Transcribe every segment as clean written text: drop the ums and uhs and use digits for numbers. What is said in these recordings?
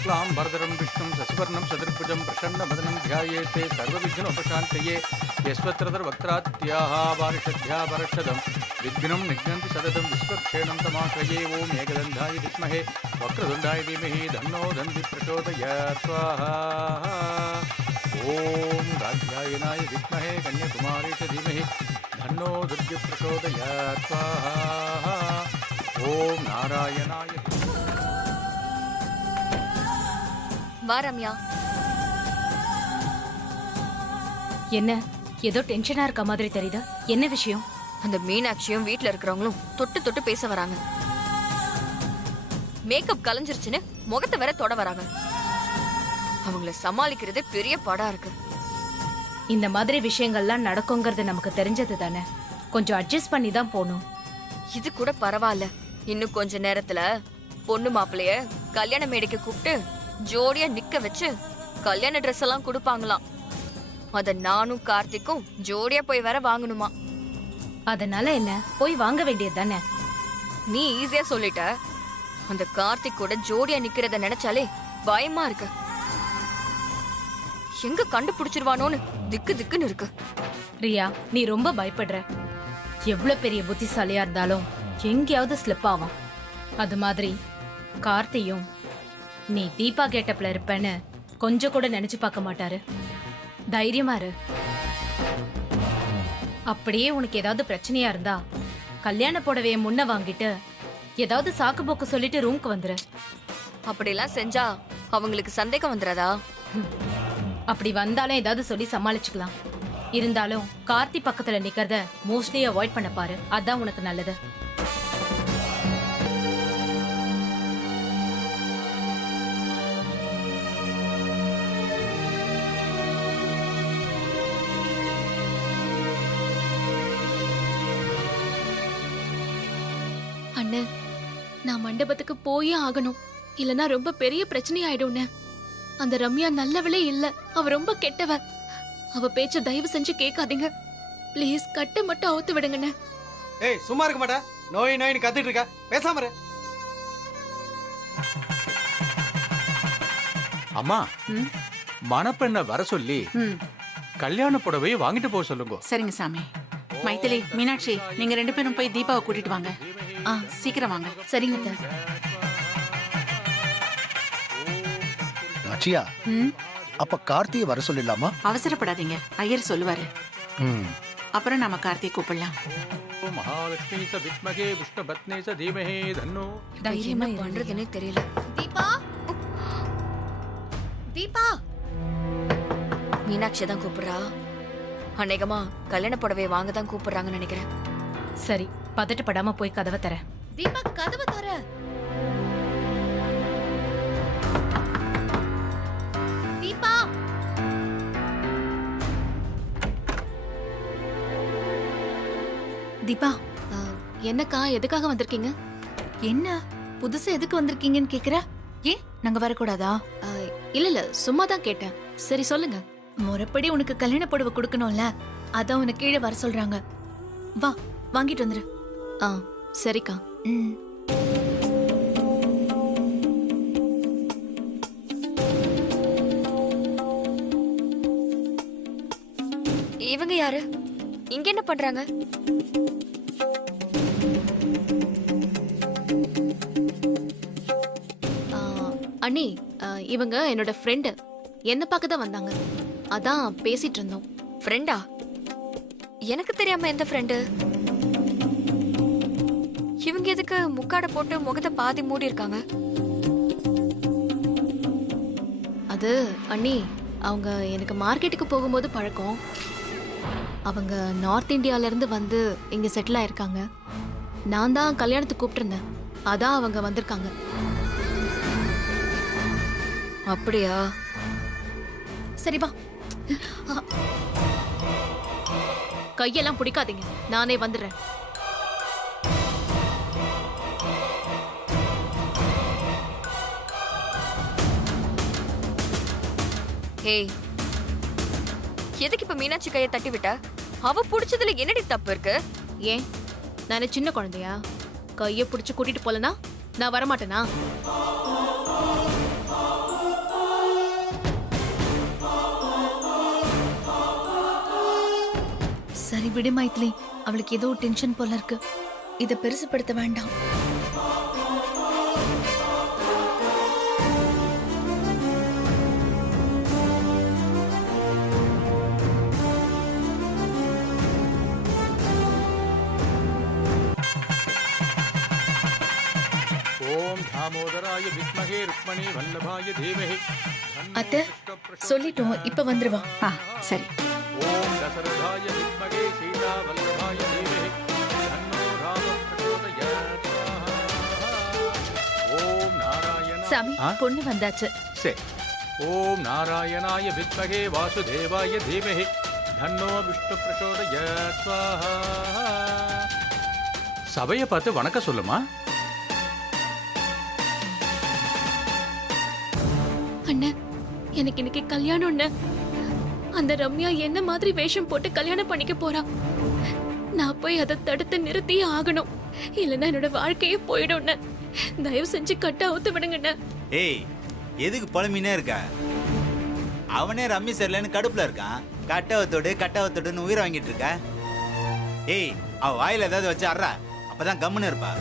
शुक्लाम्बरधरं विष्णुं शशिवर्णं चतुर्भुजं प्रसन्नवदनं ध्यायेते सर्वविघ्नोपशान्तये यस्वत्रतर्वक्त्राद्याः वारिषद्ध्या परषदं विघ्नं निघ्नन्ति सततं विश्वक्षेणं तमाश्रये ॐ एकदन्धाय विद्महे वक्रतुण्डाय धीमहि तन्नो दन्ति प्रचोदयात् स्वाहा ॐ कात्यायनाय विद्महे कन्याकुमारी च धीमहि तन्नो दुर्गे प्रचोदयात् स्वाहा ॐ नारायणाय வா ரம்யா. என்ன ஏதோ டென்ஷனா இருக்க மாதிரி தெரியுது. என்ன விஷயம்? அந்த மீனாட்சியும் வீட்ல இருக்கிறவங்களும் தொட்டு தொட்டு பேச வராங்க. மேக்கப் கலைஞ்சிருச்சுன்னு முகத்தை வேற தொட வராங்க. அவங்கள சமாளிக்கிறதே பெரிய பாடா இருக்கு. இந்த மாதிரி விஷயங்கள்லாம் நடக்குங்கிறது நமக்கு தெரிஞ்சது தானே. கொஞ்சம் அட்ஜஸ்ட் பண்ணி தான் போகணும். இது கூட பரவாயில்ல. இன்னும் கொஞ்ச நேரத்துல பொண்ணு மாப்பிளைய கல்யாண மேடைக்கு கூப்பிட்டு ஜோடியா நிக்க வச்சு கல்யாண ட்ரெஸ் எல்லாம் கொடுப்பாங்களாம். அத நானும் கார்த்திக்கும் ஜோடியா போய் வேற வாங்கணுமா. அதனால என்ன, போய் வாங்க வேண்டியது தானே. நீ ஈஸியா சொல்லிட்ட. அந்த கார்த்திக் கூட ஜோடியா நிக்கிறத நினைச்சாலே பயமா இருக்கு. எங்க கண்டுபிடிச்சிருவானோன்னு திக்கு திக்குன்னு இருக்கு. ரியா, நீ ரொம்ப பயப்படுற. எவ்வளவு பெரிய புத்திசாலியா இருந்தாலும் எங்கேயாவது ஸ்லிப் ஆகும். அது மாதிரி கார்த்தியும் நீ தீபா கேட்டப்ல இருப்பேன்னு கொஞ்சம் கூட நினைச்சு பார்க்க மாட்டாரு. தைரியமா இரு. அப்படியே உனக்கு ஏதாவது பிரச்சனையா இருந்தா கல்யாண புடவைய முன்ன வாங்கிட்டு ஏதாவது சாக்கு போக்கு சொல்லிட்டு ரூம்க்கு வந்துரு. அப்படிலாம் செஞ்சா அவங்களுக்கு சந்தேகம் வந்துடாதா? அப்படி வந்தாலும் ஏதாவது சொல்லி சமாளிச்சுக்கலாம். இருந்தாலும் கார்த்தி பக்கத்துல நிக்கிறத மோஸ்ட்லி அவாய்ட் பண்ண பாரு. அதான் உனக்கு நல்லது. அண்ணே, நான் மண்டபத்துக்கு போயே ஆகணும். இல்லனா ரொம்ப பெரிய பிரச்சனை ஆயிடும்னே. அந்த ரம்யா நல்லவளே இல்ல. அவ ரொம்ப கெட்டவ. அவ பேச்ச தயவு செஞ்சு கேட்காதீங்க. ப்ளீஸ் கட்டு மட்டும் அவுத்து விடுங்கண்ணே. ஏய், சும்மா இருக்க மாட்டா. நோய் நோயின்னு கத்திட்டு இருக்கா. பேசாம இரு. அம்மா, மணப்பெண்ணை வர சொல்லி கல்யாண புடவையை வாங்கிட்டு போக சொல்லுங்க. சரிங்க சாமி. மைத்திலி, மீனாட்சி, நீங்க 2 பேரும் போய் தீபாவை கூட்டிட்டு வாங்க. சீக்கிரம் வாங்க. சரிங்க. அச்சியா, அப்ப கார்த்தியை வர சொல்லிடலாமா? அவசரப்படாதீங்க, ஐயர் சொல்லுவாரு. அப்புறம் நாம கார்த்தியை கூப்பிடலாம். மகாலட்சுமி ச வித்மகே விஷ்ணுபத்னே ச தீமஹி தன்னோ. தைரியமா பண்றதுன்னே தெரியல. தீபா, தீபா. மீனாட்சி தான் கூப்பிடுறா. அநேகமா கல்யாண புடவையை வாங்க தான் கூப்பிடுறாங்கன்னு நினைக்கிறேன். சரி, பதட்டப்படாம போய் கதவை தர. தீபா, கதவை தர. தீபா. தீபா, என்னக்கா, எதுக்காக வந்திருக்கீங்க? என்ன புதுசா எதுக்கு வந்திருக்கீங்கன்னு கேக்குற? ஏன் நாங்க வரக்கூடாதா? இல்ல இல்ல, சும்மா தான் கேட்டேன். சரி சொல்லுங்க. முறைப்படி உனக்கு கல்யாண புடவை கொடுக்கணும்ல, அதான் உனக்கு கீழே வர சொல்றாங்க. வா, வாங்கிட்டு வந்துரு. சரிக்கா. இவங்க யாரு? இங்க என்ன பண்றாங்க? அண்ணி, இவங்க என்னோட ஃப்ரெண்டு. என்ன பார்க்க தான் வந்தாங்க. அதான் பேசிட்டு இருந்தோம். ஃப்ரெண்டா? எனக்கு தெரியாம எந்த ஃப்ரெண்டு? இவங்க எதுக்கு முக்காட போட்டு முகத்தை பாதி மூடி இருக்காங்க? அது அண்ணி, அவங்க எனக்கு மார்க்கெட்டுக்கு போகும்போது பழக்கம். அவங்க நார்த் இந்தியால இருந்து வந்து இங்க செட்டில் ஆயிருக்காங்க. நான் தான் கல்யாணத்துக்கு கூப்பிட்டிருந்தேன். அதான் அவங்க வந்திருக்காங்க. அப்படியா? சரி வா. கையெல்லாம் பிடிக்காதீங்க, நானே வந்துடுறேன். ஏய், எதுக்கு இப்ப மீனாட்சி கையை தட்டி விட்ட? அவ புடிச்சதுல என்னடி தப்பு இருக்கு? ஏன், நானே சின்ன குழந்தையா? கையை பிடிச்சு கூட்டிட்டு போலனா நான் வரமாட்டேனா? விடு மைத்திலி, அவளுக்கு ஏதோ டென்ஷன் போல இருக்கு. இத பெருசுப்படுத்த வேண்டாம். ஓம் தாமோதராய வித்மகே ருக்மணி வல்லபாய தீமஹி அத்தை, சொல்லிட்டோம், இப்ப வந்துருவா. ஆ சரி. ஓம் தசரதாய வித்மகே சீதா வல்லபாய தீமஹி தன்னோ ராம பிரச்சோதயாத். ஓம் நாராயண சாமி ஆ? பொண்ணு வந்தாச்சு. சரி. ஓம் நாராயணாய வித்மகே வாசுதேவாய தீமஹி தன்னோ விஷ்ணு பிரச்சோதயாத். ஸ்வாஹா. சபையை பார்த்து வணக்கம் சொல்லுமா. அண்ணன், எனக்கு இன்னைக்கு கல்யாணம் அண்ணன். அந்த ரம்யா என்ன மாதிரி வேஷம் போட்டு கல்யாணம் பண்ணிக்க போறா. நான் போய் அதை தடுத்து நிறுத்தியே ஆகணும். இல்லைன்னா என்னோட வாழ்க்கையே போயிடும் அண்ணன். தயவு செஞ்சு கட்ட அவுத்து விடுங்க அண்ணன். ஏய், எதுக்கு புலம்பினே இருக்க? அவனே ரம்மி சரியில்லைன்னு கடுப்புல இருக்கான். கட்டவத்தோடுன்னு உயிரை வாங்கிட்டு இருக்க. ஏய், அவ வாயில ஏதாவது வச்சு அறா, அப்பதான் கம்முன்னு இருப்பா.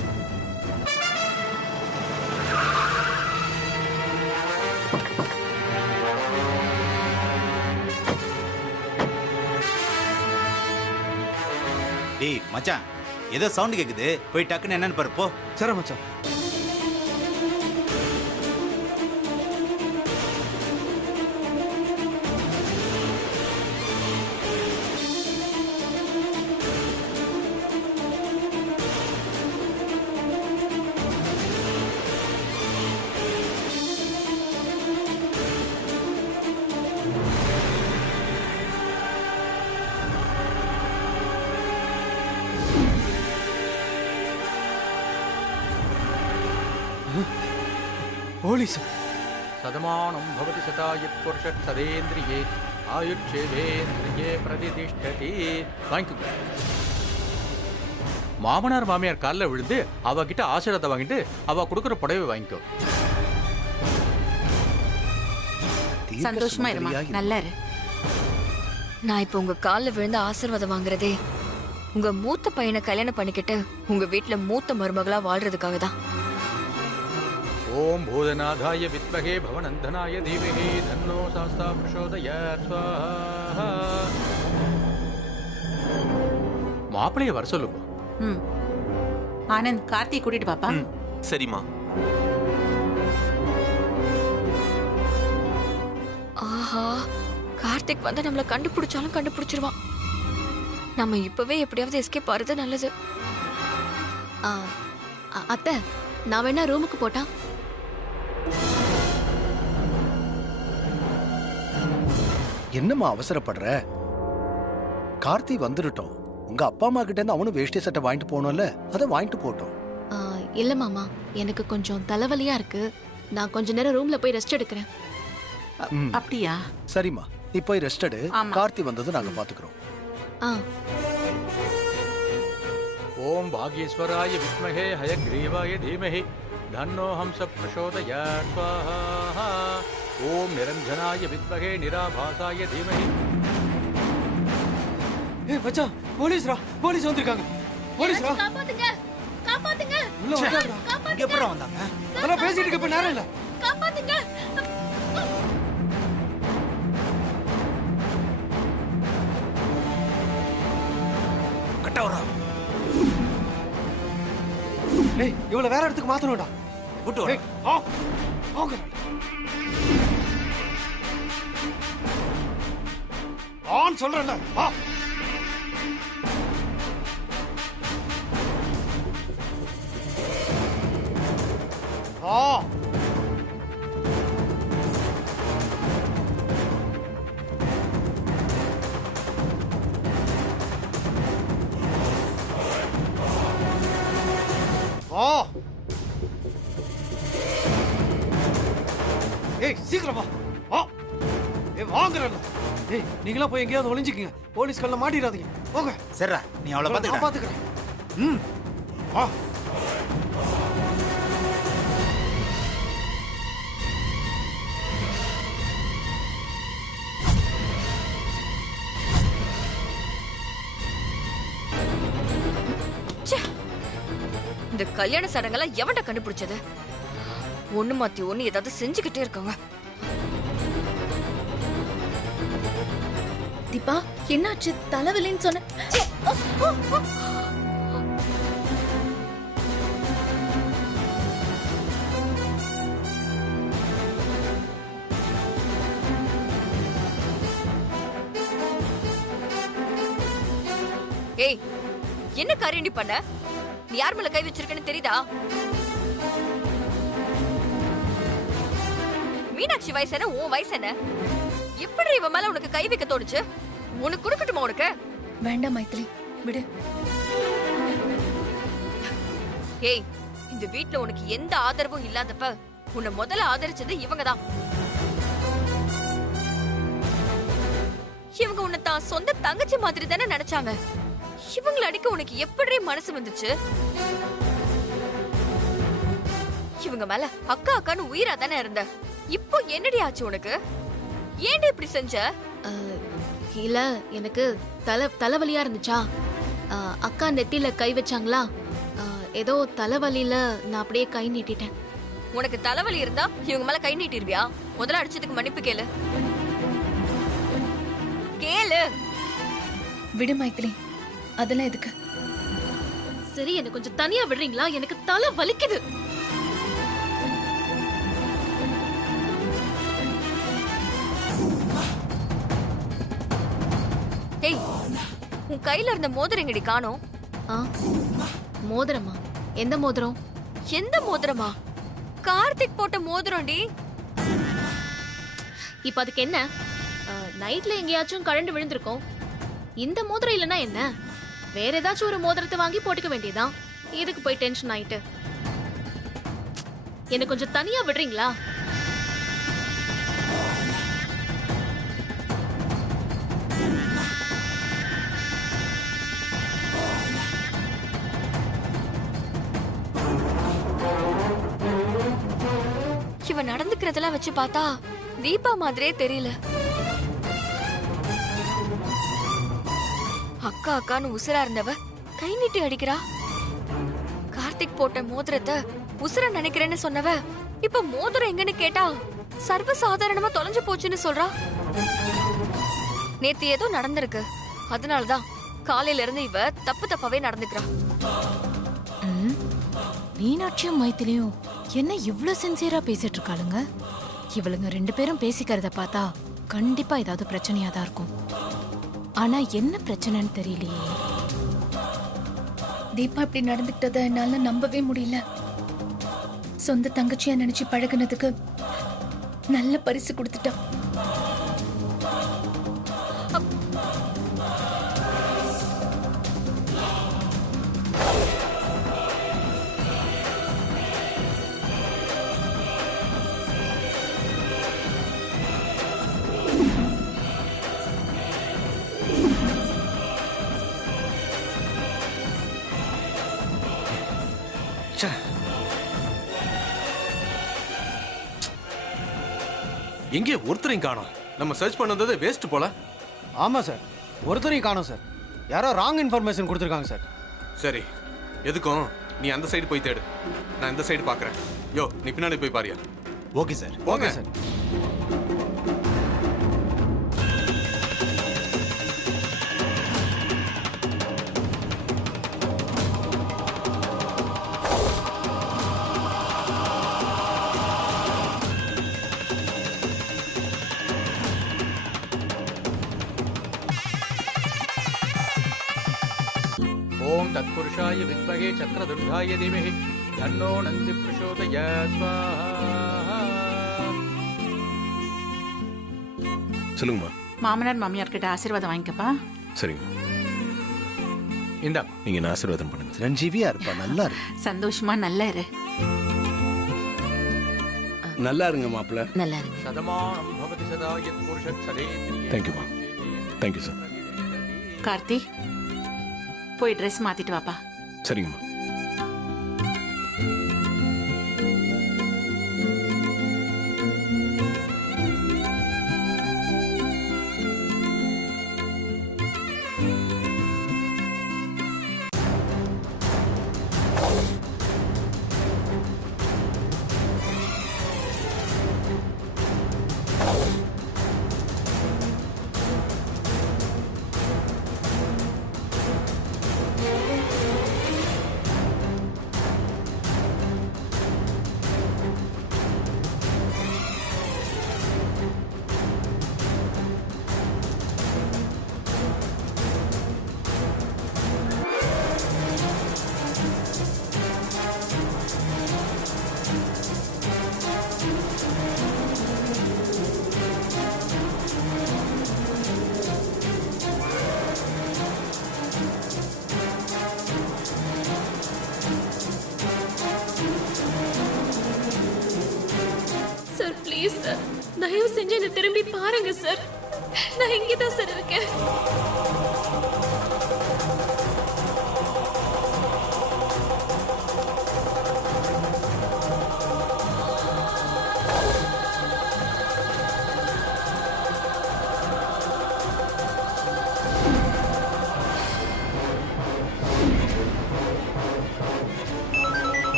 டேய் மச்சான், ஏதோ சவுண்ட் கேக்குது, போய் டக்குன்னு என்னன்னு பாரு போ. சரி மச்சான். போலீஸ். சதமானம் பவதி சதாயுட் புருஷத் சதேந்திரியே ஆயுட்சேவேந்திரியே பிரதிதிஷ்டதி. வாங்கிக்கோங்க. மாமனார் மாமியார் காலில் விழுந்து அவகிட்ட ஆசீர்வாதம் வாங்கிட்டு அவ கொடுக்குற புடவை வாங்கிக்கோ. சந்தோஷமா இருமா, நல்லா இரு. நான் இப்ப உங்க கால்ல விழுந்து ஆசீர்வாதம் வாங்குறதே உங்க மூத்த பையனை கல்யாணம் பண்ணிக்கிட்டு உங்க வீட்டுல மூத்த மருமகளா வாழ்றதுக்காக தான். ஓம் பூதநாதாய வித்மகே பவநந்தனாய தீமஹி தன்னோ சாஸ்தா பிரச்சோதயாத். ஸ்வாஹா. மாப்பிளைய வர சொல்லுங்க. ம். ஆனந்த், கார்த்தி கூட்டிட்டு பாப்பா. சரிம்மா. ஆஹா, கார்த்திக் வந்து நம்மள கண்டுபிடிச்சாலும் கண்டுபிடிச்சிருவான். நம்ம இப்பவே எப்படியாவது எஸ்கேப் ஆறது நல்லது. ஆ, அத்தை, நான் வேணா ரூமுக்கு போட்டா? என்னம்மா அவசரப்படுற? கார்த்தி வந்துடட்டும். உங்க அப்பா அம்மா கிட்ட இருந்து அவனும் வேஷ்டி சட்டை வாங்கிட்டு போகணும்ல, அதை வாங்கிட்டு போட்டோம். இல்ல மாமா, எனக்கு கொஞ்சம் தலைவலியா இருக்கு. நான் கொஞ்ச நேரம் ரூம்ல போய் ரெஸ்ட் எடுக்கிறேன். ம். அப்படியா? சரிம்மா, நீ போய் ரெஸ்ட் எடு. ஆமா. கார்த்தி வந்ததும் நாங்க பாத்துக்கிறோம். ஆ, ஓம் பாகேஸ்வராய வித்மகே ஹயக்ரீவாய தீமஹி தன்னோ ஹம்ச பிரச்சோதயாத். ஸ்வாஹா. ஓம் நிரஞ்சனாய வித்மகே நிராபாசாய தீமஹி. ஏய் மச்சான், போலீஸ்ரா, போலீஸ் வந்திருக்காங்க. போலீஸ்ரா, காப்பாத்துங்க, காப்பாத்துங்க, உள்ள வந்தாங்க. இங்க எப்பறம் வந்தாங்க? அதெல்லாம் பேசிட்டு இருக்க இப்ப நேரம் இல்ல. காப்பாத்துங்க. கட்ட வரா. டேய், இவள வேற இடத்துக்கு மாத்தணும்டா. கூட்டு வர. டேய், வா. வாங்க. ஆன் சொல்றேன்ல. வா. வா. வா. ஏய், சீக்கிரம் வா. வா. ஏய், வாங்குறேன்ல. ஏய், நீங்களா போய் எங்கேயாவது ஒளிஞ்சுக்கீங்க. போலீஸ் கல்ல மாட்டிடாதீங்க. போங்க. சரிடா, நீ அவளை நான் பாத்துக்கிட்ட. பாத்துக்கிறேன். ம். வா. இந்த கல்யாண சடங்கெல்லாம் எவன்ட கண்டுபிடிச்சது? ஒண்ணு மாத்தி ஒண்ணு ஏதாவது செஞ்சுக்கிட்டே இருக்காங்க. தீபா என்னாச்சு? தலைவலின்னு சொன்ன. ஏய், என்ன காரியண்டி பண்ண? நீ யார் மேல கை வச்சிருக்கன்னு தெரியுதா? மீனாட்சி வயசு என்ன, உன் வயசு என்ன? எப்படி இவன் மேல உனக்கு கை வைக்க தோணுச்சு? உனக்கு கொடுக்கட்டுமா உனக்கு? வேண்டாம் மைத்திலி, விடு. ஏய், இந்த வீட்ல உனக்கு எந்த ஆதரவும் இல்லாதப்ப உன்னை முதல்ல ஆதரிச்சது இவங்கதான். இவங்க உன்னை தான் சொந்த தங்கச்சி மாதிரி தானே நினைச்சாங்க. இவங்களை அடிக்க உனக்கு எப்படி மனசு வந்துச்சு? இவங்க மேல அக்கா அக்கான்னு உயிரா தானே இருந்த. இப்போ என்னடி ஆச்சு உனக்கு? ஏன்டி இப்படி செஞ்ச? இல்ல, எனக்கு தலைவலியா இருந்துச்சா, அக்கா நெத்தியில கை வச்சாங்களா, ஏதோ தலைவலியில நான் அப்படியே கை நீட்டிட்டேன். உனக்கு தலைவலி இருந்தா இவங்க மேல கை நீட்டிருவியா? முதல்ல அடிச்சதுக்கு மன்னிப்பு கேளு. கேளு. விடு மைத்திலி, அதெல்லாம் எதுக்கு? சரி, எனக்கு கொஞ்சம் தனியா விடுறீங்களா? எனக்கு தலை வலிக்குது. ஏய், உன் கையில இருந்த மோதிரம் எங்கடி காணோம்? மோதிரமா? எந்த மோதிரம்? எந்த மோதிரமா? கார்த்திக் போட்ட மோதிரம்டி. இப்ப அதுக்கு என்ன? நைட்ல எங்கேயாச்சும் கழண்டு விழுந்திருக்கும். இந்த மோதிரம் இல்லைன்னா என்ன? வேற ஏதாச்சும் ஒரு மோதிரத்தை வாங்கி போட்டுக்க வேண்டியதான். இதுக்கு போய் டென்ஷன் ஆயிட்டு. என்ன கொஞ்சம் தனியா விடுறீங்களா? இவ நடந்துக்கிறதெல்லாம் வச்சு பார்த்தா தீபா மாதிரியே தெரியல. அக்கா அக்கான்னு உசுரா இருந்தவ கை நீட்டி அடிக்கிறா. கார்த்திக் போட்ட மோதிரத்தை உசுர நினைக்கிறேன்னு சொன்னவ இப்ப மோதிரம் எங்கன்னு கேட்டா சர்வ சாதாரணமா தொலைஞ்சு போச்சுன்னு சொல்றா. நேத்து ஏதோ நடந்திருக்கு, அதனாலதான் காலையில இருந்து இவ தப்பு தப்பாவே நடந்துக்கிறா. மீனாட்சியும் மைத்திலியும் என்ன இவ்ளோ சின்சியரா பேசிட்டு இருக்காளுங்க? இவளுங்க ரெண்டு பேரும் பேசிக்கிறத பார்த்தா கண்டிப்பா ஏதாவது பிரச்சனையா தான் இருக்கும். ஆனா என்ன பிரச்சனைன்னு தெரியலையே. தீபா இப்படி நடந்துக்கிட்டத என்னால நம்பவே முடியல. சொந்த தங்கச்சியா நினைச்சு பழகுனதுக்கு நல்ல பரிசு கொடுத்துட்டா. எங்கே ஒருத்தரையும் காணோம். நம்ம சர்ச் பண்ணது வேஸ்ட் போல. ஆமாம் சார், ஒருத்தரையும் காணோம் சார். யாரோ ராங் இன்ஃபர்மேஷன் கொடுத்துருக்காங்க சார். சரி, எதுக்கும் நீ அந்த சைடு போய் தேடு, நான் இந்த சைடு பார்க்குறேன். யோ, நீ பின்னாடி போய் பாரியா. Okay sir. Okay sir. ஓம் தத்புருஷாய வித்மகே சக்கரதுர்காய தீமஹி தன்னோ நந்தி பிரசோதயாத் ஸ்வாஹா. சொல்லுங்கம்மா. மாமனார் மாமியார் கிட்ட ஆசீர்வாதம் வாங்கிக்கப்பா. சரிங்கம்மா. இந்தா, நீங்க என்ன ஆசீர்வாதம் பண்ணுங்க. சிரஞ்சீவியா இருப்பா, நல்லா இருக்கு. சந்தோஷமா நல்லா இரு. நல்லா இருங்க மாப்பிள்ள. நல்லா இருக்கு. சதமானம் பவதி சதா யத் புருஷத் சதேந்திரியே. தேங்க்யூம்மா. Thank you sir. கார்த்தி, போய் ட்ரெஸ் மாத்திட்டு வாப்பா. சரிங்கம்மா. சார் ப்ளீஸ் சார், தயவு செஞ்சு என்ன திரும்பி பாருங்க சார். நான் இங்கே தான் சார் இருக்கேன்.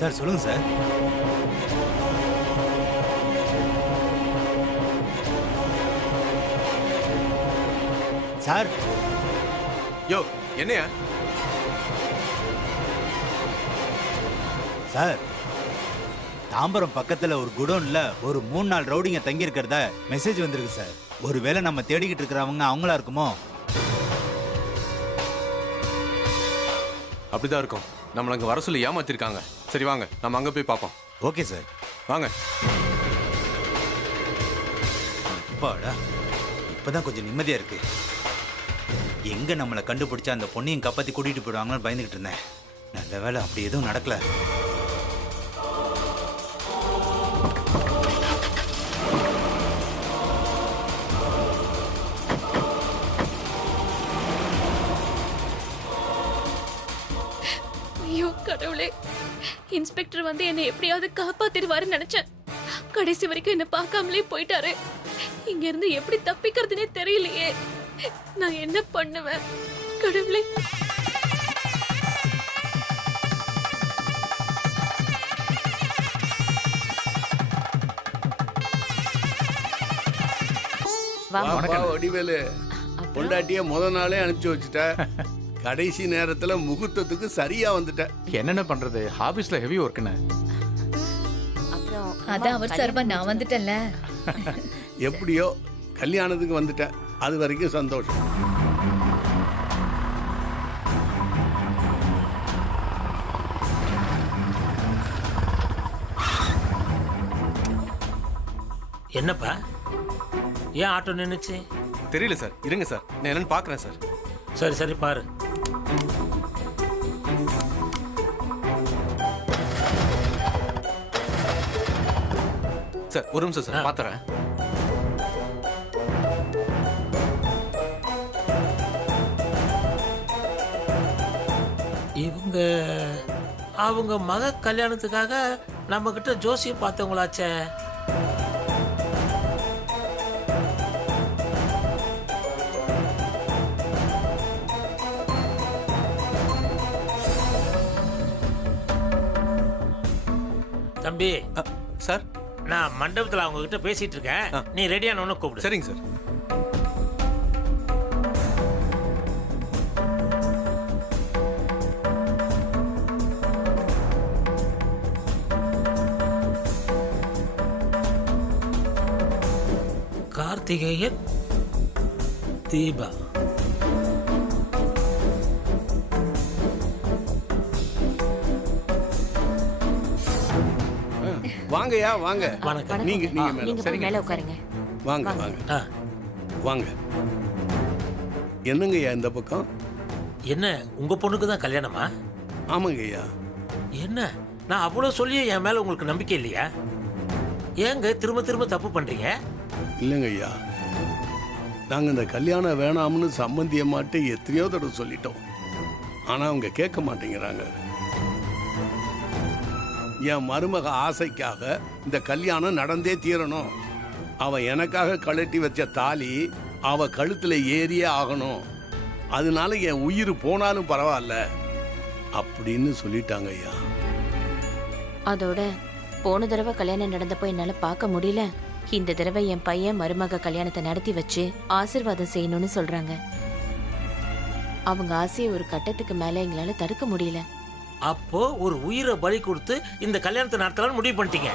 சார் சொல்லுங்க சார். சார் யோ என்னையா? சார் தாம்பரம் பக்கத்துல ஒரு குடோன்ல ஒரு 3 நாள் ரவுடிங்க தங்கி இருக்கிறதா மெசேஜ் வந்திருக்கு சார். ஒருவேளை நம்ம தேடிக்கிட்டு இருக்கிறவங்க அவங்களா இருக்குமோ? அப்படிதான் இருக்கும். நம்மள அங்க வர சொல்லி ஏமாத்திருக்காங்க. சரி வாங்க, நம்ம அங்க போய் பார்ப்போம். Okay sir. வாங்க. அப்பாடா, இப்பதான் கொஞ்சம் நிம்மதியா இருக்கு. எங்க நம்மளை கண்டுபிடிச்சா அந்த பொண்ணையும் காப்பாத்தி கூட்டிட்டு போயிடுவாங்கன்னு பயந்துகிட்டு இருந்தேன். நல்ல வேளை அப்படி எதுவும் நடக்கல. ஐயோ கடவுளே, இன்ஸ்பெக்டர் வந்து என்னை எப்படியாவது காப்பாத்திடுவாருன்னு நினைச்சேன். கடைசி வரைக்கும் என்ன பார்க்காமலே போயிட்டாரு. இங்க இருந்து எப்படி தப்பிக்கிறதுனே தெரியலையே. நான் என்ன பண்ணுவேன் கடவுளே? வடிவேலு பொண்டாட்டிய நாளே அனுப்பிச்சு வச்சுட்ட. கடைசி நேரத்துல முகூர்த்தத்துக்கு சரியா வந்துட்ட. என்னென்ன பண்றது, ஆபீஸ்ல ஹெவி ஒர்க்குன்னு. அதான் அவர் சார்பா நான் வந்துட்டேன்ல. எப்படியோ கல்யாணத்துக்கு வந்துட்ட, அது வரைக்கும் சந்தோஷம். என்னப்பா, ஏன் ஆட்டோ நின்னுச்சு? தெரியல சார், இருங்க சார், நான் என்னன்னு பாக்குறேன் சார். சரி சரி பாரு. சார் ஒரு நிமிஷம் சார், பாத்துறேன். இவங்க அவங்க மக கல்யாணத்துக்காக நம்ம கிட்ட ஜோசியம் பார்த்தவங்களாச்சே. தம்பி சார், நான் மண்டபத்தில் அவங்க கிட்ட பேசிட்டு இருக்கேன். நீ ரெடியான ஒன்று கூப்பிடு. சரிங்க சார். கார்த்திகேயன், தீபா. வாங்கயா வாங்க. வணக்கம். நீங்க மேல உட்காருங்க. வாங்க வாங்க வாங்க. என்னங்கய்யா இந்த பக்கம்? என்ன உங்க பொண்ணுக்கு தான் கல்யாணமா? ஆமாங்கய்யா. என்ன நான் அவ்வளவு சொல்லியும் என் மேல உங்களுக்கு நம்பிக்கை இல்லையா? ஏங்க திரும்ப திரும்ப தப்பு பண்றீங்க? இல்லைங்க ஐயா, நாங்கள் இந்த கல்யாணம் வேணாம்னு சம்பந்தியமாட்டு எத்தனையோ தடவை சொல்லிட்டோம். ஆனால் அவங்க கேட்க மாட்டேங்கிறாங்க. என் மருமக ஆசைக்காக இந்த கல்யாணம் நடந்தே தீரணும். அவ எனக்காக கழட்டி வச்ச தாலி அவ கழுத்தில் ஏறியே ஆகணும். அதனால என் உயிர் போனாலும் பரவாயில்ல அப்படின்னு சொல்லிட்டாங்க ஐயா. அதோட போன தடவை கல்யாணம் நடந்தப்போ என்னால பார்க்க முடியல. இந்த தடவை என் பையன் மருமக கல்யாணத்தை நடத்தி வச்சு ஆசீர்வாதம் செய்யணும்னு சொல்றாங்க. அவங்க ஆசையை ஒரு கட்டத்துக்கு மேல எங்களால தடுக்க முடியல. அப்போ ஒரு உயிரை பலி கொடுத்து இந்த கல்யாணத்தை நடத்தலாம்னு முடிவு பண்ணிட்டீங்க.